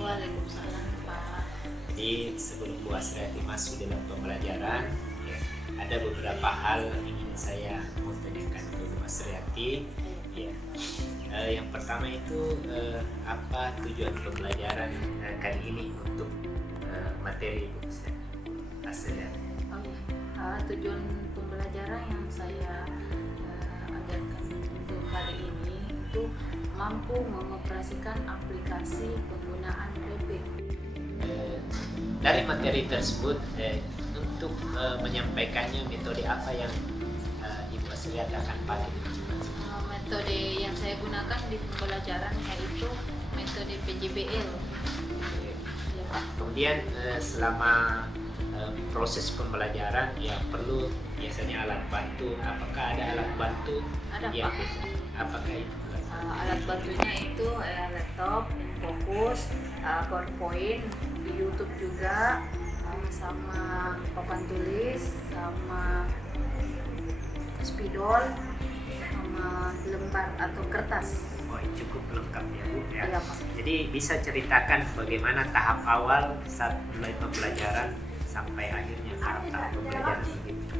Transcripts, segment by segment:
Waalaikumsalam Pak. Jadi sebelum Bu Asriati masuk dalam pembelajaran, ya, ada beberapa hal yang ingin saya mau tanyakan ke Bu Asriati. Ya. Yang pertama itu apa tujuan pembelajaran kali ini untuk materi Bu Asriati? Tujuan pembelajaran yang saya ajarkan untuk hari ini itu mampu mengoperasikan aplikasi penggunaan Rapid. Dari materi tersebut, untuk menyampaikannya metode apa yang Ibu Asriati akan pakai? Metode yang saya gunakan di pembelajaran yaitu metode PJBL. Ya, Pak. Kemudian selama proses pembelajaran ya perlu biasanya alat bantu. Apakah ada alat bantu? Ada, yang Pak. apakah itu? Alat bantunya itu laptop, Infocus, PowerPoint, di YouTube juga, sama papan tulis, sama spidol, sama lembar atau kertas. Oh, cukup lengkap ya Bu ya. Iya, Pak. Jadi bisa ceritakan bagaimana tahap awal saat mulai pembelajaran sampai akhirnya tahap pembelajaran begitu.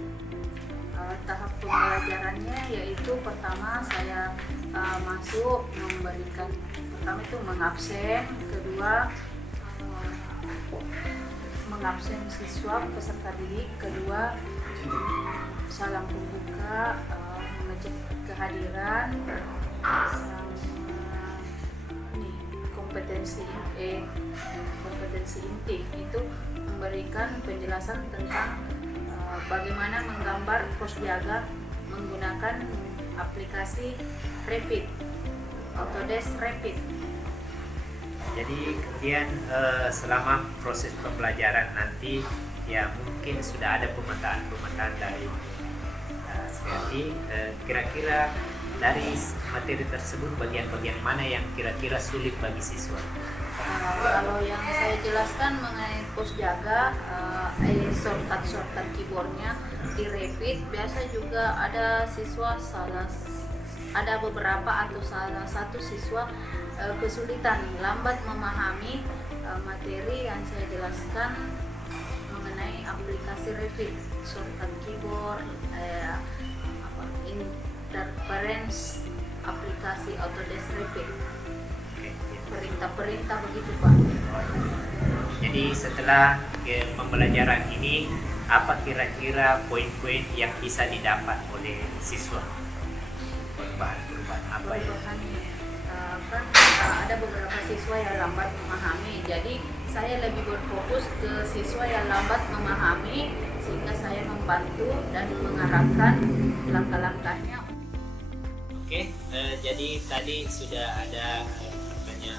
Tahap pembelajarannya yaitu pertama saya masuk memberikan, pertama itu mengabsen, kedua mengabsen siswa peserta didik, kedua salam pembuka, mengecek kehadiran, sama kompetensi inti itu memberikan penjelasan tentang bagaimana menggambar pos jaga menggunakan aplikasi Rapid, Autodesk Rapid. Jadi kemudian selama proses pembelajaran nanti ya mungkin sudah ada pemetaan dari Asriati. Kira-kira dari materi tersebut bagian-bagian mana yang kira-kira sulit bagi siswa? Kalau yang saya jelaskan mengenai pos jaga, shortcut keyboardnya di Rapid, biasa juga ada siswa ada beberapa atau salah satu siswa kesulitan lambat memahami materi yang saya jelaskan mengenai aplikasi Rapid, shortcut keyboard, interference aplikasi Autodesk Rapid. Perintah-perintah begitu Pak. Jadi setelah pembelajaran ini apa kira-kira poin-poin yang bisa didapat oleh siswa? Perubahan apa ya? Kan ada beberapa siswa yang lambat memahami, jadi saya lebih berfokus ke siswa yang lambat memahami sehingga saya membantu dan mengarahkan langkah-langkahnya. Oke, jadi tadi sudah ada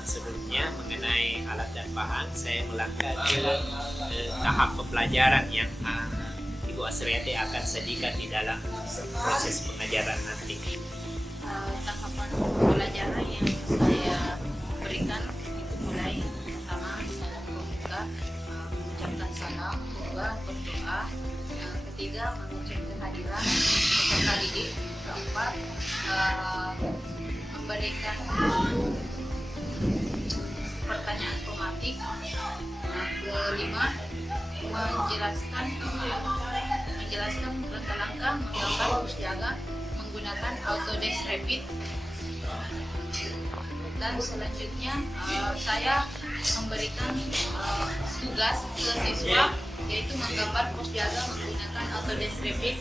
sebelumnya mengenai alat dan bahan. Saya melangkah ke tahap pembelajaran yang Ibu Asriati akan sediakan di dalam proses pengajaran nanti. Tahapan pembelajaran yang saya berikan itu mulai pertama salam pembuka, mengucapkan salam, kedua berdoa, yang ketiga mengecek kehadiran peserta didik, keempat memberikan pertanyaan tematik, kelima menjelaskan langkah-langkah menggambar pos jaga menggunakan Autodesk Rapid, dan selanjutnya saya memberikan tugas ke siswa yaitu menggambar pos jaga menggunakan Autodesk Rapid,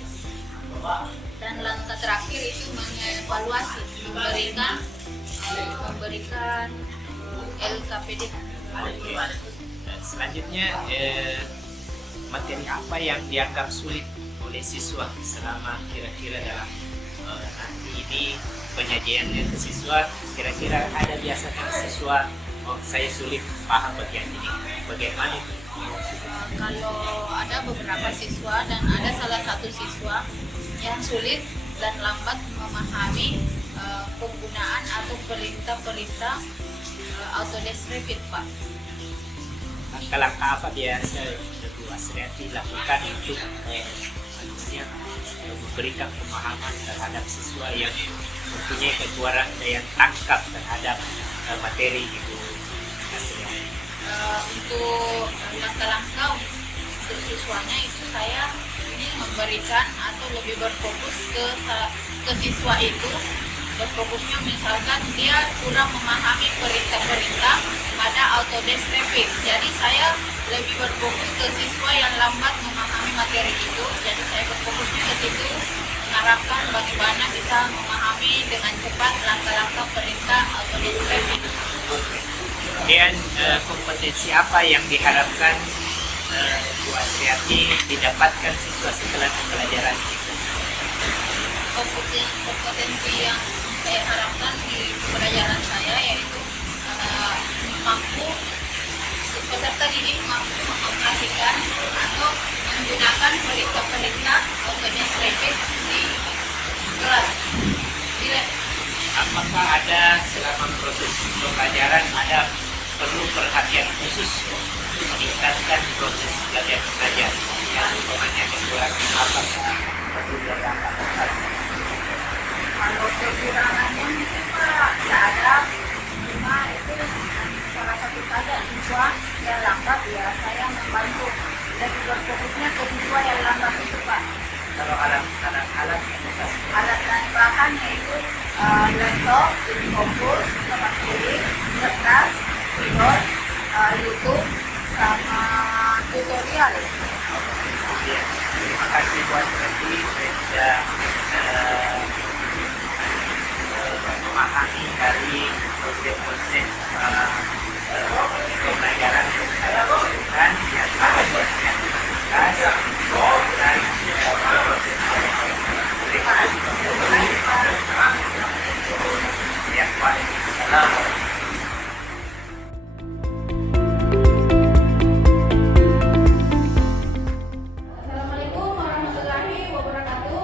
dan langkah terakhir itu mengevaluasi, memberikan LKPD. Selanjutnya materi apa yang dianggap sulit oleh siswa selama kira-kira dalam nanti ini penyajiannya ke siswa, kira-kira ada biasanya siswa, oh saya sulit paham bagian ini, bagaimana itu? Kalau ada beberapa siswa dan ada salah satu siswa yang sulit dan lambat memahami penggunaan atau perintah-perintah Autodesk Revit, Pak. Langkah-langkah apa biasa Bu Asriati lakukan untuk memberikan pemahaman terhadap siswa yang mempunyai kekurangan daya tangkap terhadap materi itu? Untuk langkah-langkah untuk siswanya itu saya ini memberikan atau lebih berfokus ke siswa itu. Berfokusnya misalkan dia kurang memahami perintah-perintah pada Autodesk Revit. Jadi saya lebih berfokus ke siswa yang lambat memahami materi itu. Jadi saya berfokusnya ke situ, mengharapkan bagaimana bisa memahami dengan cepat langkah-langkah perintah Autodesk Revit. Kemudian kompetensi apa yang diharapkan Bu Asriati didapatkan siswa setelah pembelajaran itu? Kompetensi yang saya harapkan di pembelajaran saya yaitu mampu peserta didik mampu mengoperasikan atau menggunakan perintah-perintah Autodesk Revit di kelas. Apakah ada selama proses pembelajaran ada perlu perhatian khusus untuk meningkatkan proses belajar mengajar yang umpamanya kekurangan apa perlu dilakukan? Kalau kekurangannya mungkin Pak tidak ada, cuma itu salah satu saja siswa yang lambat ya saya membantu lebih berfokusnya ke siswa yang lambat itu Pak. Kalau alat Dan bahan yaitu laptop, fokus, tempat tulis, kertas, keyboard, YouTube, sama tutorial. Ya, terima kasih Bu Asriati sudah memahami dari konsep-konsep pembelajaran yang saya lakukan yang ada di dan terima kasih. Ya, Waalaikumsalam. Assalamualaikum warahmatullahi wabarakatuh.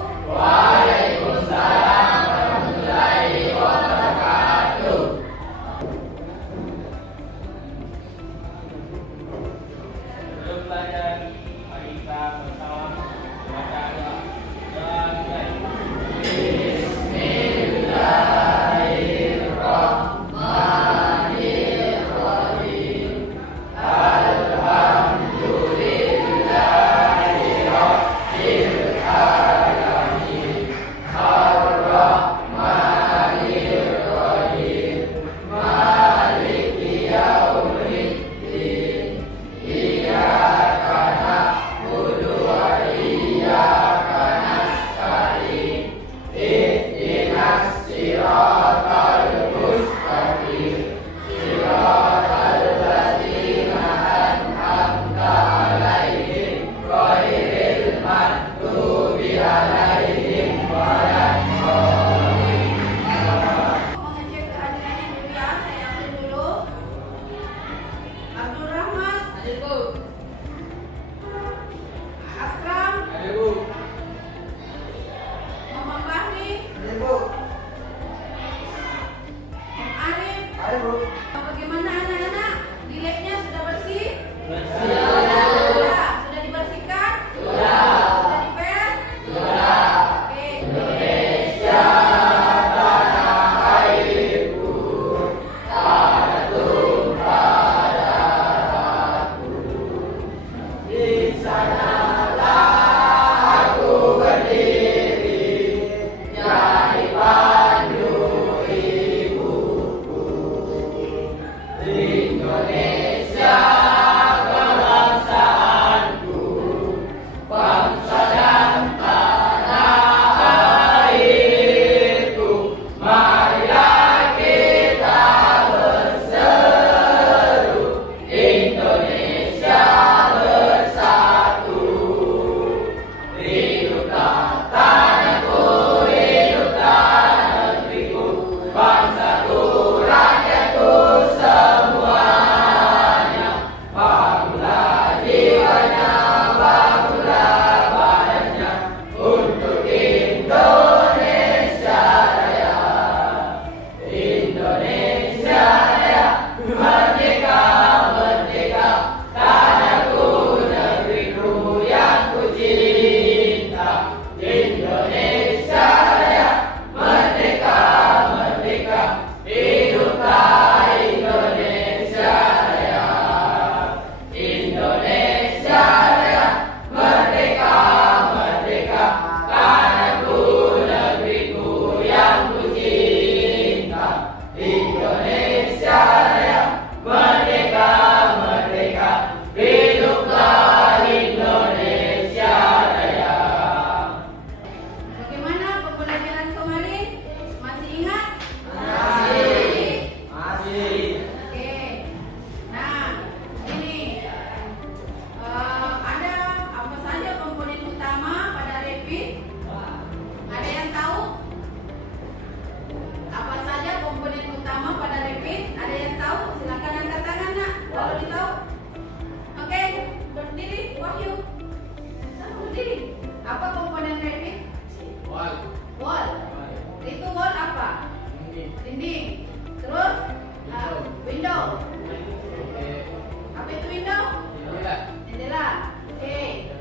Jendela. Oke.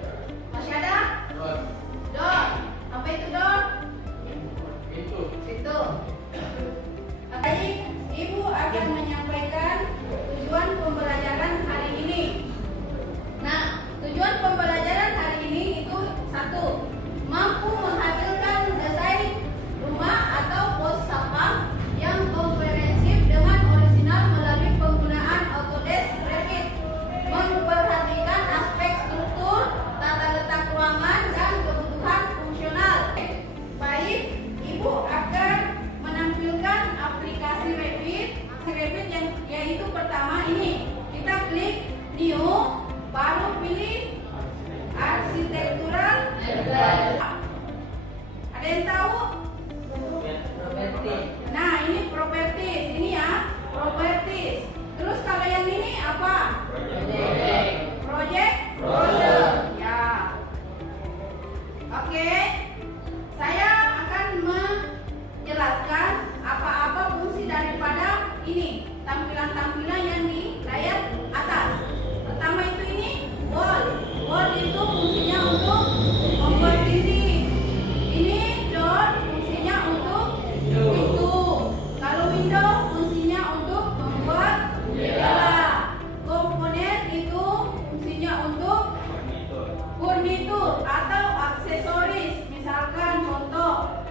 Masih ada? Door. Apa itu door? Pintu. Baik, Ibu akan menyampaikan tujuan pembelajaran hari ini. Nah, tujuan pembelajaran hari ini itu 1. Mampu menghasilkan desain rumah atau pos sampah yang komprehensif dengan orisinal melalui penggunaan Autodesk Revit. Memperhatikan aspek struktur, tata letak ruangan, dan kebutuhan fungsional. Baik, Ibu akan menampilkan aplikasi Revit yang yaitu pertama ini. Kita klik New, baru pilih Arsitektural. Ada yang tahu? Nah, ini properties. Ini ya, properties. Terus kalau yang ini apa? Project. Ya. Oke. Saya akan menjelaskan apa-apa fungsi daripada ini. Tampilan-tampilan yang di layar atas. Pertama itu ini wall. Wall itu fungsinya untuk membuat dinding. Ini door fungsinya untuk pintu. Kalau window fungsinya untuk membuat jendela. Komponen itu fungsinya untuk furnitur atau aksesoris. Misalkan contoh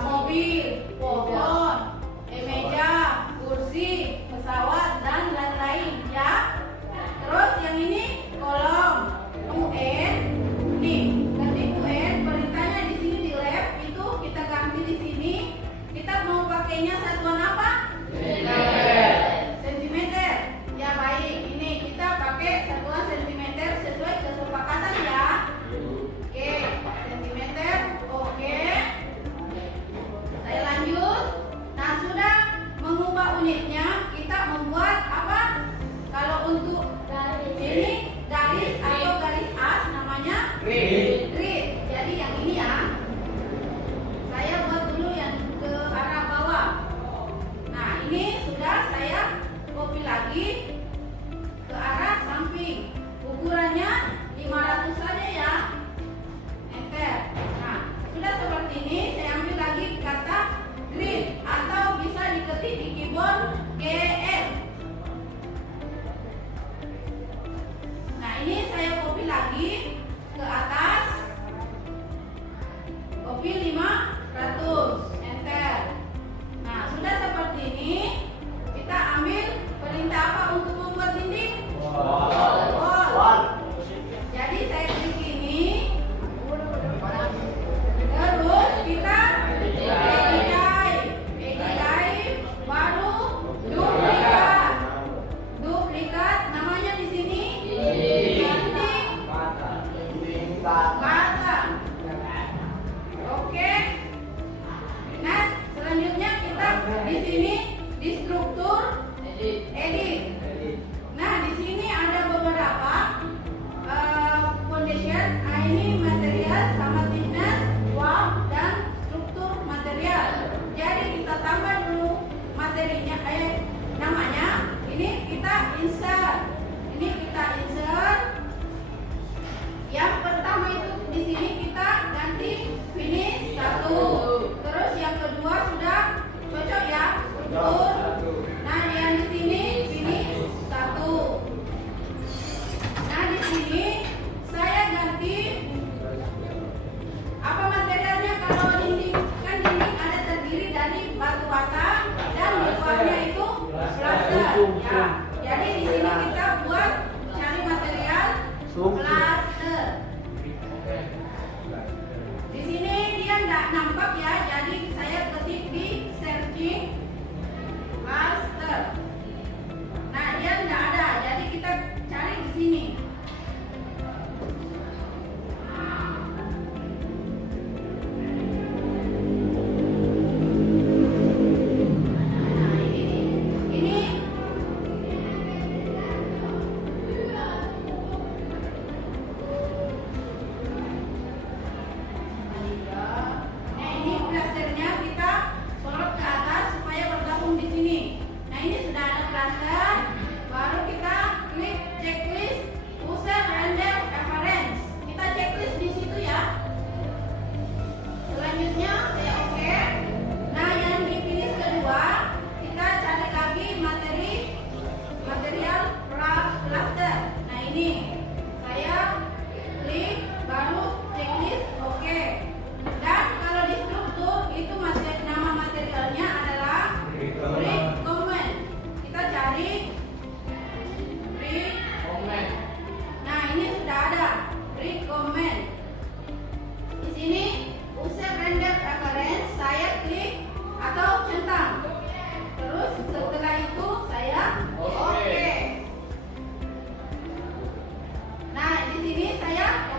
mobil, pohon, meja, kursi, pesawat, dan lain-lain ya. Terus yang ini kolom UN. Nih, ketik UN perintahnya di sini di lab itu kita ganti di sini. Kita mau pakainya satuan apa? Sentimeter. Ya baik, ini kita pakai satuan sentimeter sesuai kesepakatan ya. Oke, sentimeter. Oke. Saya lanjut. Nah, sudah mengubah unitnya, kita membuat apa? Kalau untuk ini garis atau garis as namanya grid. Jadi yang ini ya. Saya buat dulu yang ke arah bawah. Nah, ini sudah saya copy lagi ke arah samping. Ukurannya 500 saja ya. Enter. Nah, sudah seperti ini. Saya ambil lagi kata grid atau bisa diketik di keyboard GR. Nah, ini saya copy lagi ke atas. Copy 500. Enter. Nah, sudah seperti ini. Kita ambil perintah apa untuk membuat dinding? Wall. Jadi saya klik ini. Terus kita edit, baru duplikat namanya di sini dinding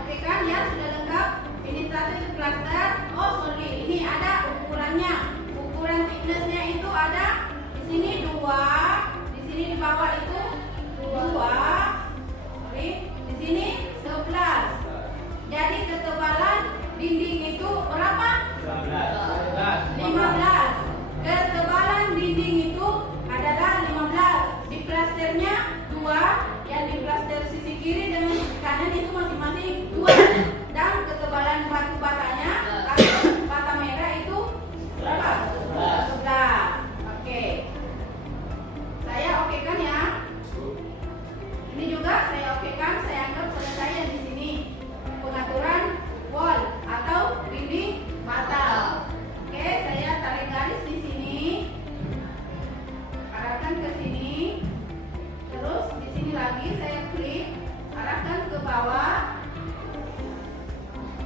oke kan ya, sudah lengkap. Ini satu itu cluster. Oh sorry, ini ada ukurannya. Ukuran thicknessnya itu ada di sini 2, di sini di bawah itu 2, sorry, di sini 11. Jadi ketebalan dinding itu berapa? 15. Ketebalan dinding itu adalah 15. Di plasternya 2, yang di plaster sisi kiri dan kanan itu masing-masing 2. Dan ketebalan batu batanya atau bata merah itu berapa? 11. Oke. Saya oke kan ya? Ini juga saya oke kan? Saya anggap selesai yang di sini. Pengaturan wall atau dinding bata. Oke, saya tarik garis di sini. Arahkan ke sini. Terus di sini lagi saya klik, arahkan ke bawah.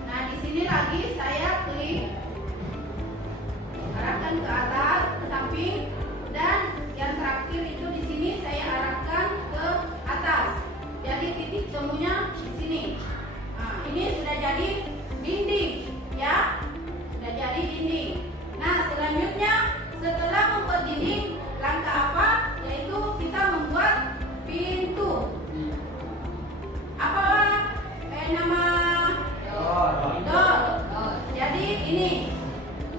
Nah, di sini lagi saya klik, arahkan ke atas, ke samping, dan yang terakhir itu di sini saya arahkan ke atas. Jadi titik temunya di sini. Nah, ini sudah jadi dinding, ya. Sudah jadi dinding. Nah, selanjutnya setelah membuat dinding, langkah apa? Yaitu kita membuat pintu. Apa nama? Door. Jadi ini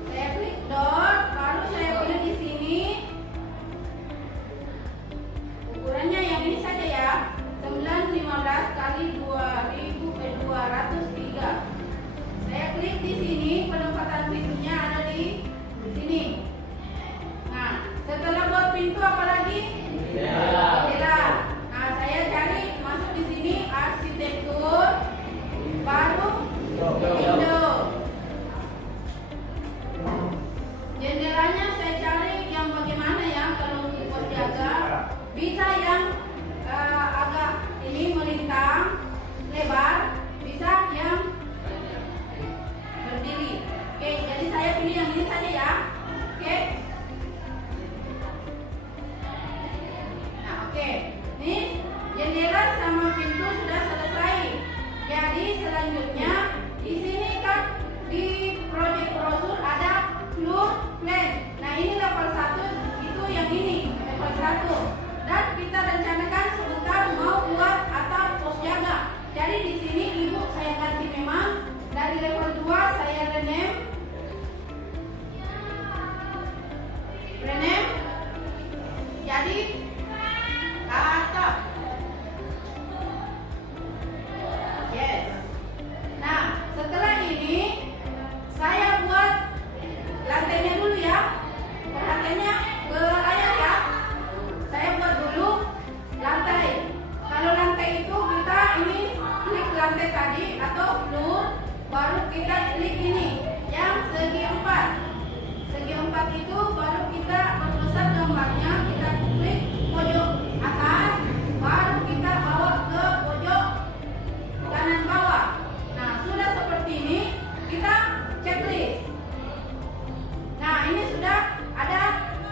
saya klik door, baru saya pilih di sini. Ukurannya yang ini saja ya, 915 kali 2203. Saya klik di sini, penempatan pintunya ada di sini. Nah, setelah buat pintu apa lagi? Jendela. Nah, saya cari masuk di sini arsitektur, baru window. Jendelanya saya cari yang bagaimana ya, kalau untuk pos jaga bisa yang agak ini melintang lebar, bisa yang berdiri. Oke, jadi saya pilih yang ini saja ya. Oke. Nah, oke. Ini jendela sama pintu sudah selesai. Jadi selanjutnya di sini kan di project brosur ada floor plan. Nah, ini level 1 itu yang ini, level 1. Dan kita rencanakan sebentar mau buat atap pos jaga. Jadi di sini ibu saya ganti memang dari level 2 saya rename. Jadi atap. Yes. Nah, setelah ini saya buat lantainya dulu ya. Perhatiannya ke layar ya. Saya buat dulu lantai. Kalau lantai itu kita ini klik lantai tadi atau floor, baru kita klik ini yang segi 4. Segi 4 itu baru kita berbesar gambarnya, kita klik pojok atas, baru kita bawa ke pojok kanan bawah. Nah, sudah seperti ini, kita checklist. Nah, ini sudah ada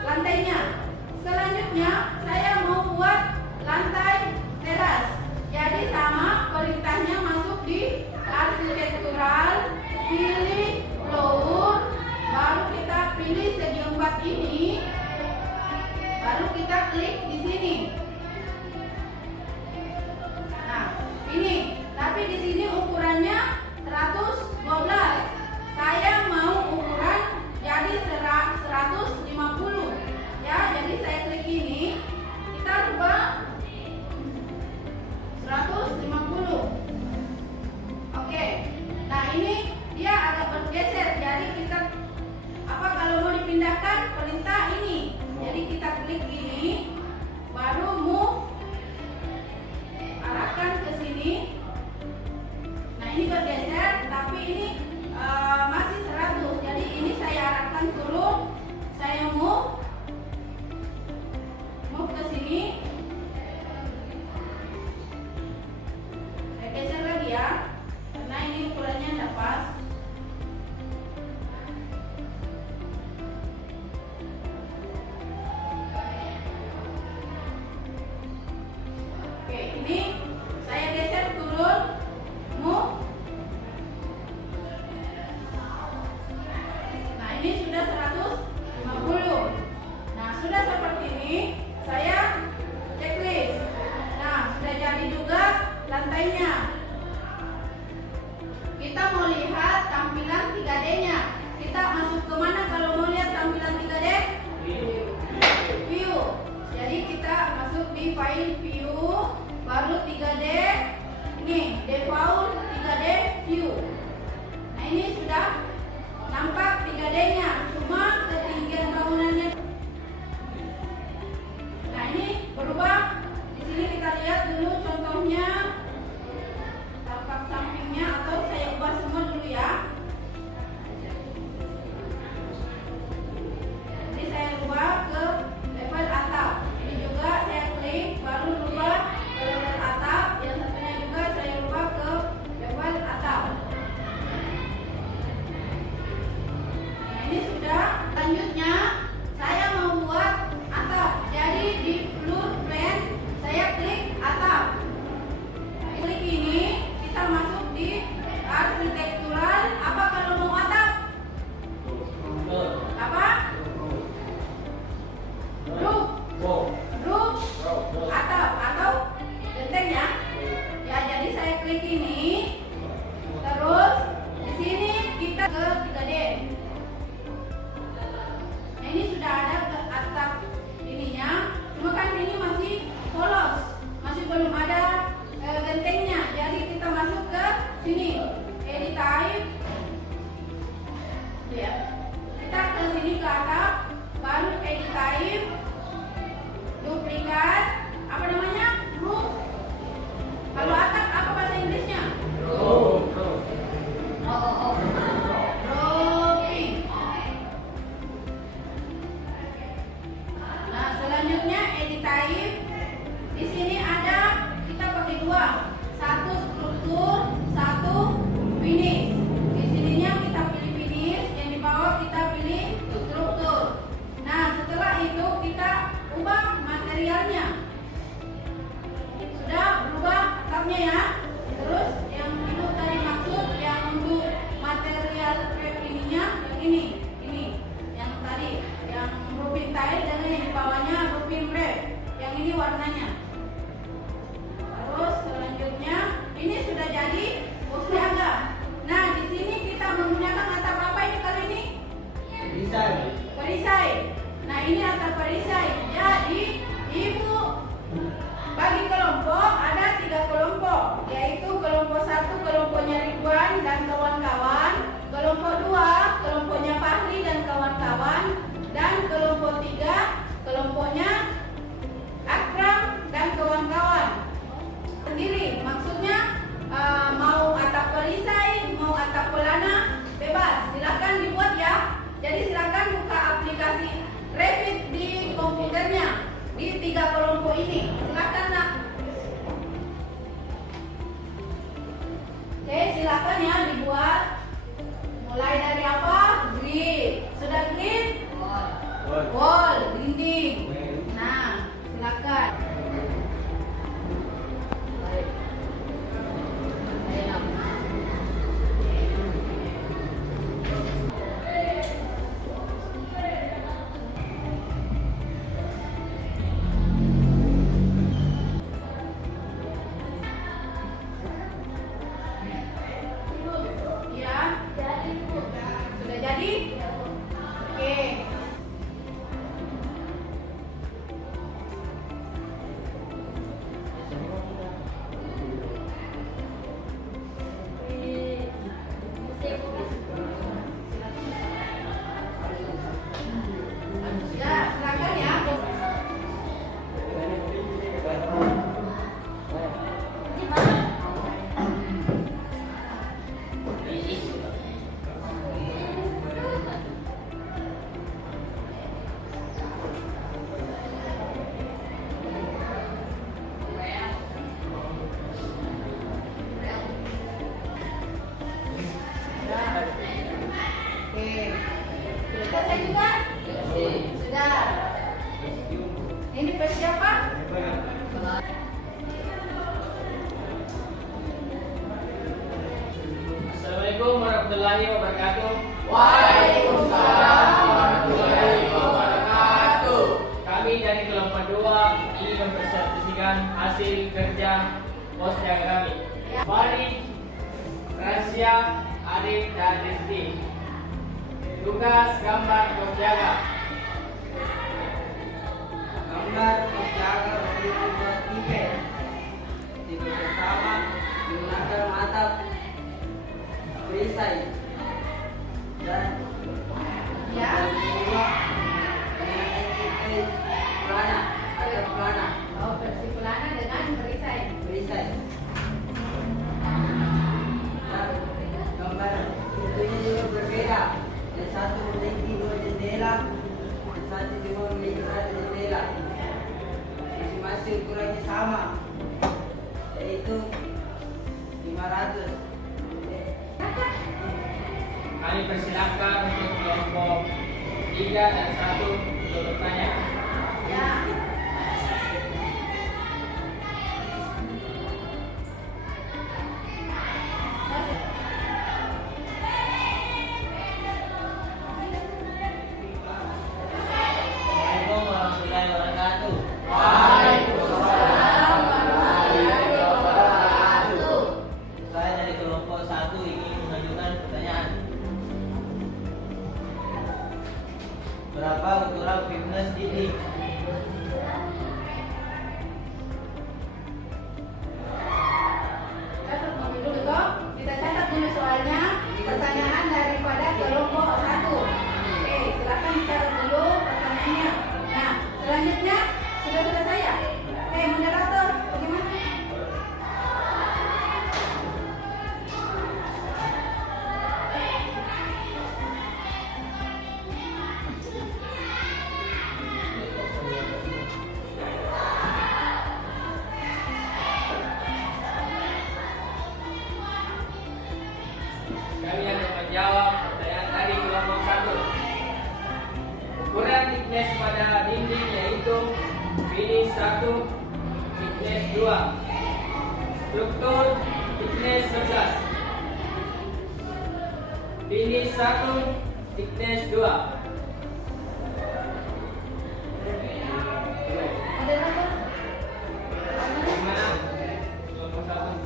lantainya. Selanjutnya saya mau buat lantai teras. Jadi sama perintahnya masuk di arsitektural, pilih floor, baru kita pilih segi 4 ini, baru kita klik di sini. Nah, ini, tapi di sini ukurannya 112. Saya mau ukuran jadi 150. Ya, jadi saya klik ini, kita rubah 150. Oke. Nah, ini dia agak bergeser. Jadi kita kalau mau dipindahkan perintah ini. Jadi kita klik ini, baru move, arahkan ke sini. Nah, ini bergeser, tapi ini masih 100. Jadi ini saya arahkan turun, saya move ke sini. Saya geser lagi ya, karena ini ukurannya tidak pas. Oke, ini saya geser turun, move siaga. Nah, di sini kita menggunakan atap apa ini kali ini? Perisai. Nah, ini atap perisai. Jadi, Ibu bagi kelompok ada 3 kelompok, yaitu kelompok 1 kelompoknya Ridwan dan kawan-kawan, kelompok 2 kelompoknya Fahri dan kawan-kawan, dan kelompok 3 kelompoknya Akram dan kawan-kawan. Sendiri, maksudnya mau atap perisai, mau atap pelana, bebas, silakan dibuat ya. Jadi silakan buka aplikasi Revit di komputernya di 3 kelompok ini. Silakan nak. Oke, silakan ya dibuat. Mulai dari apa? Grid. Sudah grid? Wall, dinding. Nah, silakan. Baik. Ayo. Ya, sudah jadi? Oke. Ya, silakan ya. Oke. Sudah selesai juga? Sudah. Ini versi apa? Assalamualaikum warahmatullahi wabarakatuh. Waalaikumsalam warahmatullahi wabarakatuh. Kami dari kelompok 2 ingin mempresentasikan hasil kerja pos jaga kami. Farid, Rasya, Arif, dan Rizky. Tugas gambar pos jaga. Gambar pos jaga berbentuk tipe. Tipe pertama menggunakan atap perisai dan Ya. yang kedua menggunakan tipe pelana atap pelana Oh, versi pelana dengan perisai. perisai. Dan gambar tentunya juga berbeda. Yang satu memiliki 2 jendela, yang satu juga memiliki 1 jendela. Masing-masing ukurannya sama, yaitu 500. Kami persilakan untuk kelompok 3 dan 1 untuk bertanya. Ya. Assalamualaikum warahmatullahi wabarakatuh. Waalaikumsalam warahmatullahi wabarakatuh. Saya dari kelompok 1 ingin mengajukan pertanyaan. Berapa ukuran fitness dinding? Catat dulu toh. Kita catat dulu soalnya. Pertanyaan daripada kelompok 1. Oke, silakan dicatat dulu pertanyaannya. Nah, selanjutnya sudah selesai ya? Oke, moderator, bagaimana? Kami akan menjawab pertanyaan dari kelompok 1. Ukuran thickness pada dinding yaitu finish 1, thickness 2. Struktur thickness 11. Finish 1, thickness 2. Moderator. Bagaimana? Kelompok 1.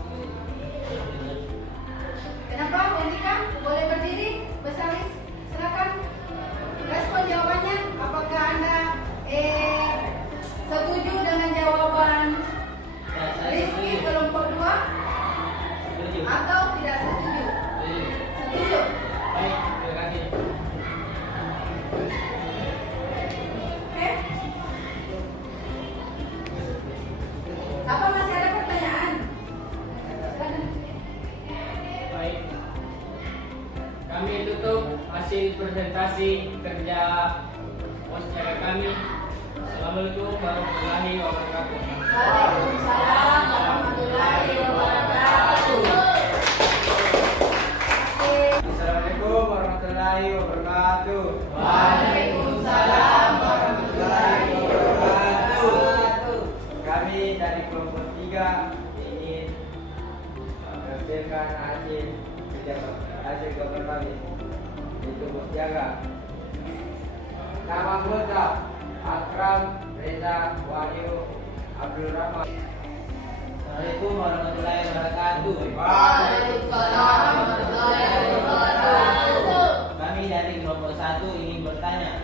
atau tidak setuju? Setuju. Baik, terima kasih. Oke. Apa masih ada pertanyaan? Silakan. Baik. Kami tutup hasil presentasi kerja pos jaga kami. Assalamualaikum warahmatullahi wabarakatuh. Waalaikumsalam warahmatullahi wabarakatuh. Assalamualaikum warahmatullahi wabarakatuh. Waalaikumsalam warahmatullahi wabarakatuh. Kami dari kelompok 3 ingin menampilkan hasil gambar kami, yaitu pos jaga. Nama anggota Akram, Reza, Wahyu, Abdul Rahman. Assalamualaikum warahmatullahi wabarakatuh. Waalaikumsalam warahmatullahi wabarakatuh. Kami dari kelompok 1 ingin bertanya.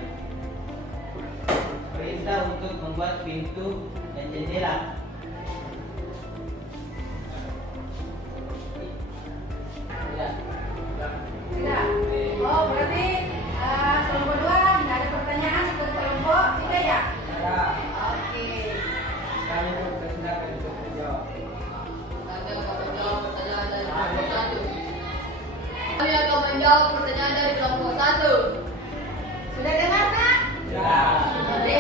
Perintah untuk membuat pintu dan jendela. Tidak. Tidak. Oh, berarti kelompok 2 tidak ada pertanyaan untuk kelompok 3 ya? Ya, Oke. kami persilakan untuk menjawab. Kami akan menjawab pertanyaan dari kelompok 1. Kami akan menjawab pertanyaan dari kelompok 1. Sudah dengar tak? Ya. Oke.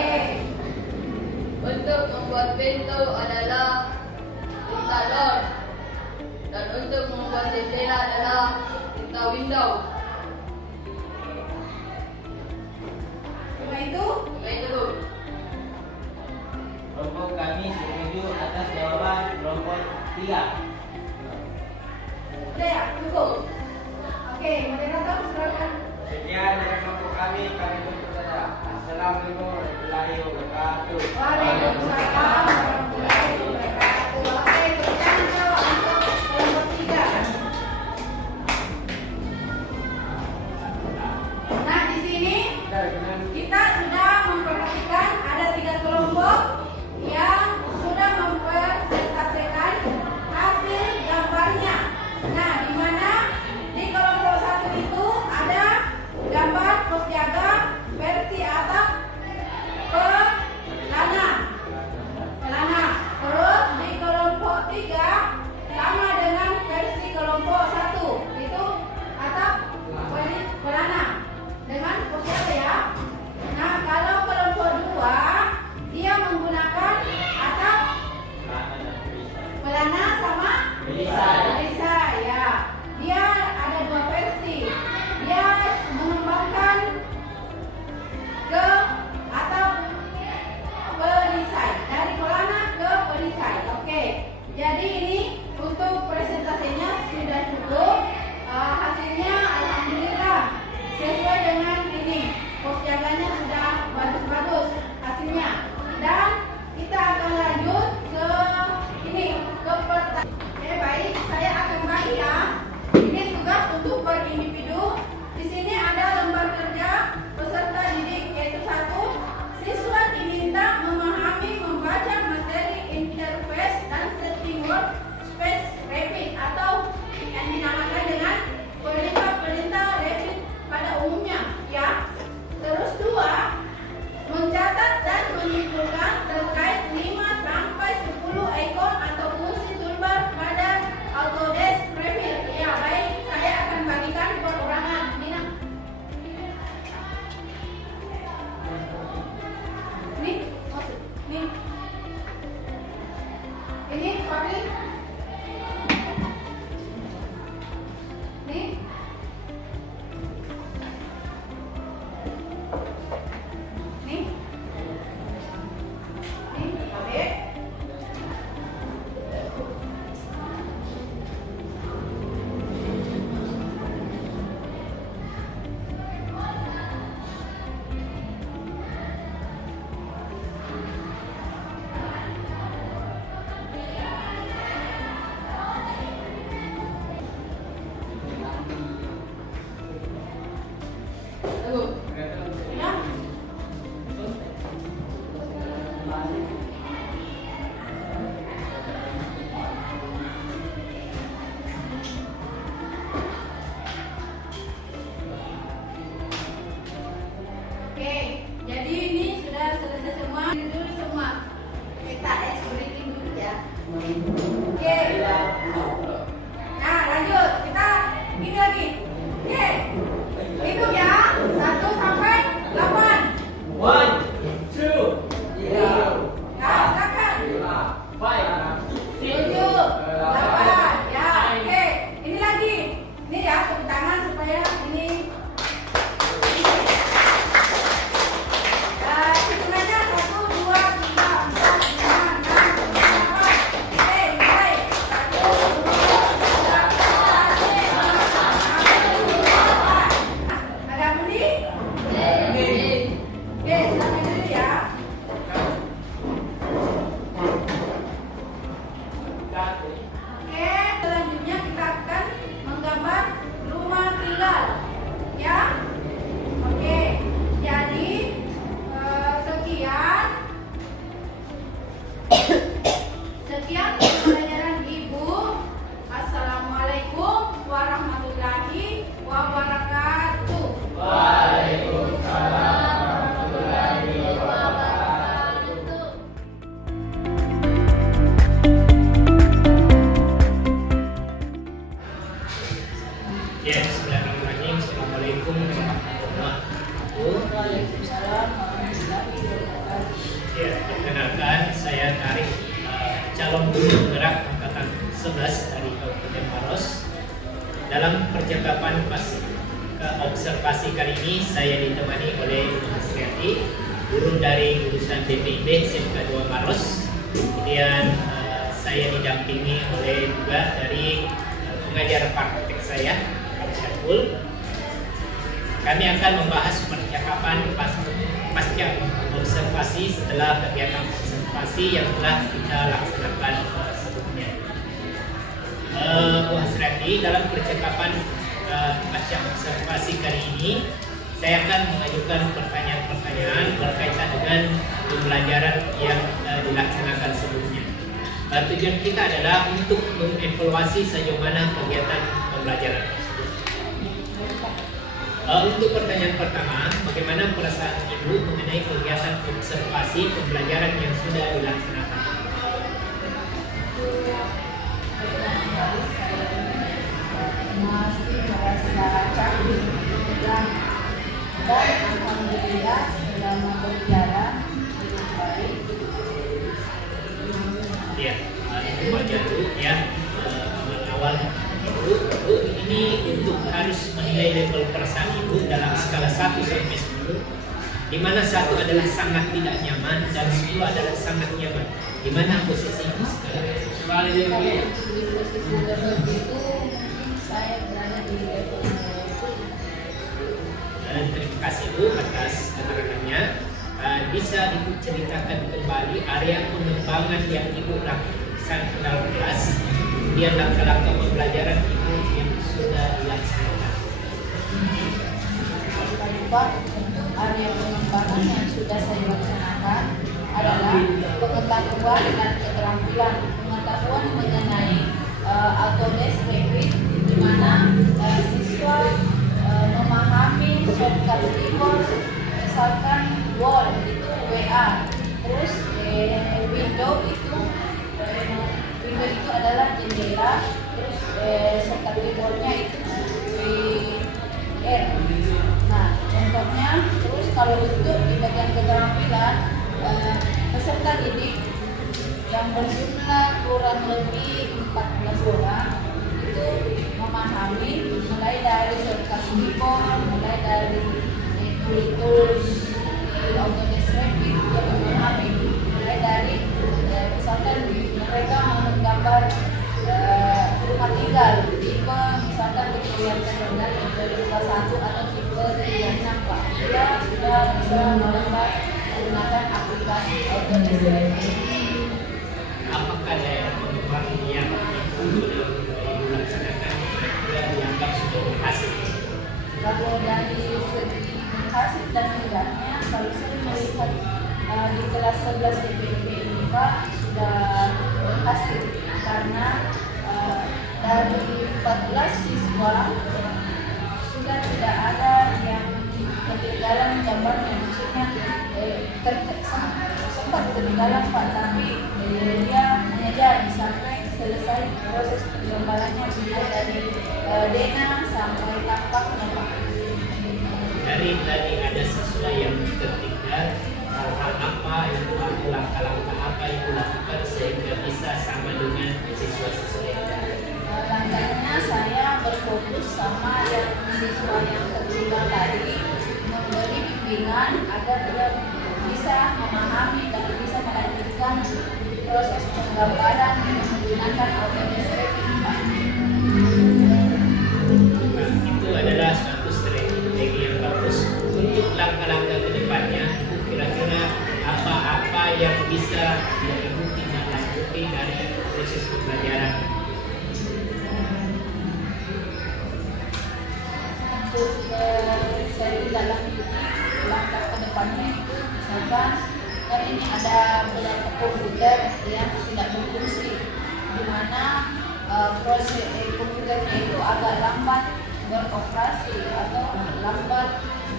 Untuk membuat pintu adalah tinta door, dan untuk membuat jendela adalah tinta window. Cuma itu? Cuma itu, Bu. Kelompok kami setuju atas jawaban kelompok 3. Sudah ya? Cukup? Oke, moderator silakan. Sekian dari kelompok kami tutup saja. Assalamualaikum warahmatullahi wabarakatuh. Waalaikumsalam warahmatullahi wabarakatuh. Oke, berikan jawab untuk kelompok 3. Nah, di sini kita sudah memperhatikan ada 3 kelompok yang sudah mempresentasikan hasil gambarnya. Nah, di mana di kelompok 1 itu ada gambar pos jaga versi atap pelana. Terus di kelompok tepuk tangan supaya ini. Hitung aja 1, 2, 3, 4, 5, 6, 7, 8. Oke, mulai. 1, 2, 3, 4, 5, 6, 7, 8. Agak mudi? Oke, silakan dulu ya. Oke, selanjutnya kita akan menggambar rumah tinggal, ya. Oke, jadi sekian pembelajaran Ibu. Assalamualaikum warahmatullahi wabarakatuh. Ya, bismillahirrahmanirrahim. Assalamualaikum warahmatullahi wabarakatuh. Ya, perkenalkan saya Tarik, calon guru penggerak angkatan 11 dari Kabupaten Maros. Dalam percakapan observasi kali ini saya ditemani oleh Ibu Hasriati, guru dari jurusan BPIB SMK 2 Maros. Kemudian saya didampingi oleh juga dari pengajar praktek saya, Pak Syarul. Kami akan membahas percakapan pasca observasi setelah kegiatan observasi yang telah kita laksanakan sebelumnya. Bu Hasriati, dalam percakapan pasca observasi kali ini, saya akan mengajukan pertanyaan-pertanyaan berkaitan dengan pembelajaran yang dilaksanakan sebelumnya. Tujuan kita adalah untuk mengevaluasi sejauh mana kegiatan pembelajaran tersebut. Untuk pertanyaan pertama, bagaimana perasaan Ibu mengenai kegiatan observasi pembelajaran yang sudah dilaksanakan? Masih merasa capek dan alhamdulillah selama berjalan dengan baik. Ya, Ibu baca dulu ya, awal Ibu. Ini untuk harus menilai level perasaan Ibu dalam skala 1 sampai 10, di mana 1 adalah sangat tidak nyaman dan 10 adalah sangat nyaman. Di mana posisi Ibu sekarang? Di posisi level itu saya berada di level 10. Terima kasih Bu atas keterangannya. Bisa Ibu ceritakan kembali area pengembangan yang Ibu lakukan dalam kelas, kemudian langkah-langkah pembelajaran Ibu yang sudah dilaksanakan. Untuk area pengembangan yang sudah saya laksanakan adalah pengetahuan dan keterampilan. Pengetahuan mengenai Autodesk Revit, di mana siswa memahami shortcut keyboard, misalkan wall itu WA, terus window itu adalah jendela, terus shortcut keyboardnya itu WR. Nah, contohnya, terus kalau untuk di bagian keterampilan, peserta didik yang berjumlah kurang lebih 14 orang itu memahami mulai dari shortcut keyboard, mulai dari tools di Autodesk Revit, juga memahami mulai dari misalkan mereka mau menggambar rumah tinggal tipe misalkan diperlihatkan dengan tipe 1 atau tipe 36 Pak, dia sudah bisa menggambar menggunakan aplikasi Autodesk Revit. Apakah daerah pengembangan yang dilaksanakan dianggap sudah berhasil? Kalau dari segi hasil dan tidaknya, kalau saya melihat di kelas 11 DPP ini Pak sudah berhasil, karena dari 14 siswa sudah tidak ada yang ketinggalan gambarnya, maksudnya sempat ketinggalan Pak, tapi dia mengejar sampai selesai proses penggambarannya, mulai dari Dena sampai tampak Pak. Dari tadi ada siswa yang tertinggal, hal-hal apa yang langkah-langkah apa yang dilakukan sehingga bisa sama dengan siswa-siswa yang lain? Langkahnya saya berfokus sama yang siswa yang tertinggal tadi memberi bimbingan agar dia bisa memahami dan bisa melanjutkan proses penggambaran menggunakan Adobe Illustrator. Nah, itu adalah suatu strategi yang bagus untuk langkah-langkah ke depannya. Kira-kira apa-apa yang bisa Ibu tindak lanjuti dari proses pembelajaran. Untuk saya tidak lanjuti langkah ke depannya itu misalkan kan ini ada beberapa komputer yang tidak berfungsi di mana proses komputernya itu agak lambat beroperasi atau lambat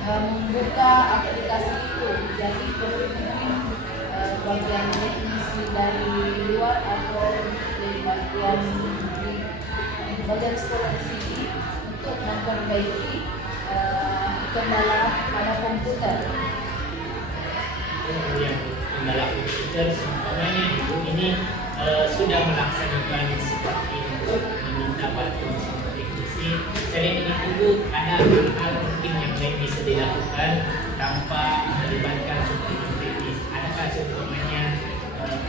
membuka aplikasi itu. Jadi perlu mungkin bagian teknisi dari luar atau dari bagian sekolah sini untuk memperbaiki kendala pada komputer. Yang kendala komputer, seumpamanya Ibu ini sudah melaksanakan seperti untuk meminta bantuan sama teknisi. Selain itu ada hal-hal mungkin yang lain bisa dilakukan tanpa melibatkan suplemen teknis. Adakah seumpamanya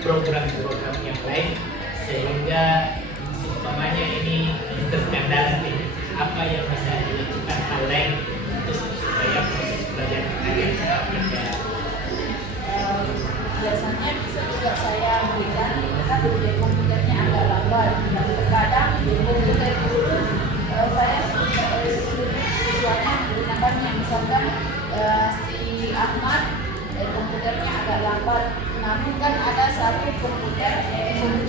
program-program yang lain sehingga seumpamanya ini terkendala teknis? Apa yang bisa dilakukan hal lain untuk supaya proses belajar kita tidak Biasanya bisa juga saya berikan kan komputernya agak lambat dan terkadang komputer itu saya siswanya menggunakan yang misalkan si Ahmad komputernya agak lambat, namun kan ada satu komputer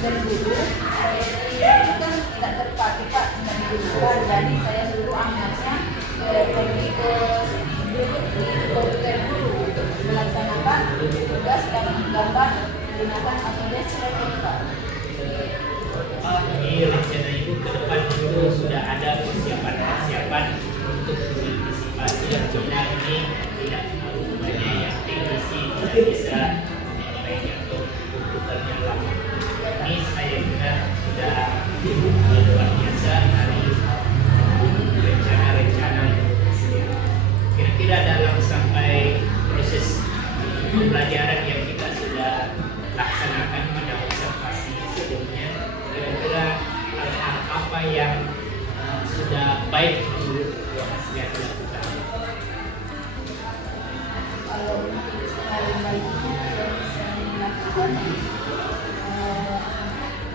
dulu itu kan tidak terpakai Pak, tidak digunakan. Jadi saya suruh Ahmadnya pergi ke komputer dulu untuk melaksanakan tugas dan menggambar menggunakan Adobe Illustrator. Ini rencana Ibu ke depan itu sudah ada persiapan untuk mengantisipasi rencana ini tidak terlalu banyak yang teknisi tidak bisa memperbaiki atau komputernya lama. Ini saya kira sudah luar biasa dari rencana-rencana yang disediakan. Kira-kira dalam sampai proses pembelajaran yang kita sudah laksanakan pada observasi sebelumnya, kira-kira hal-hal apa yang sudah baik menurut Bu Asriati dilakukan? Kalau untuk paling baiknya yang saya lakukan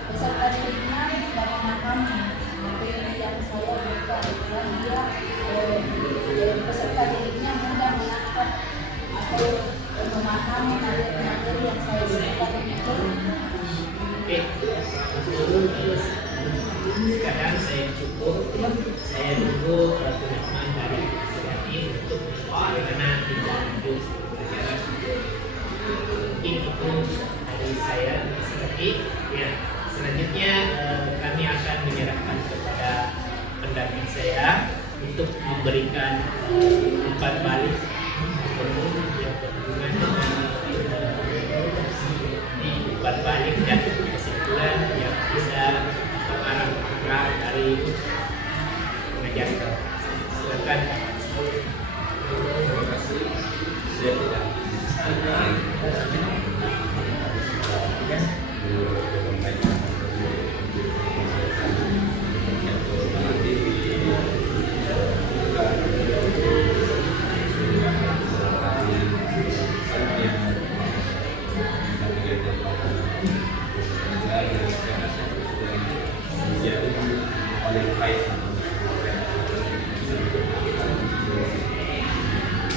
peserta didiknya tidak memahami materi yang saya berikan dan dia peserta didiknya mudah menangkap atau memahami materi yang saya berikan itu. Oke, sekarang saya cukup. Saya tunggu penerimaan dari Asriati untuk bagaimana tindak lanjut pelajaran. Mungkin itu dari saya Asriati. Ya, selanjutnya kami akan menyerahkan kepada pendamping saya untuk memberikan umpan balik yang berhubungan dengan di umpan balik dan kesimpulan yang bisa mengarah dari pengajar. Silakan. Terima kasih. Saya tidak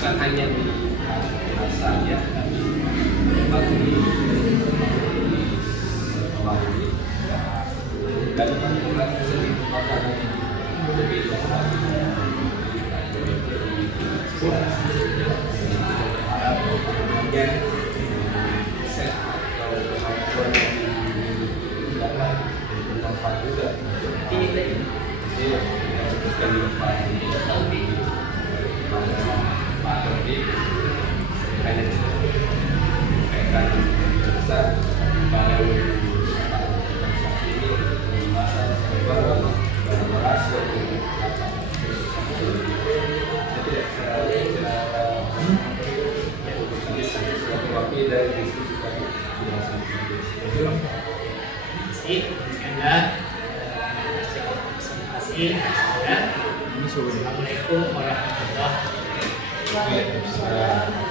bukan hanya di saja, tapi memang di Melawi dan mengulang sendiri makanan ini berbeda dan set atau kemampuan yang digunakan bermanfaat juga. Ini sekali Pak Dodi hanya sampaikan besar bahwa ini bahwa hasil Demikianlah presentasi saya. Assalamualaikum warahmatullahi wabarakatuh.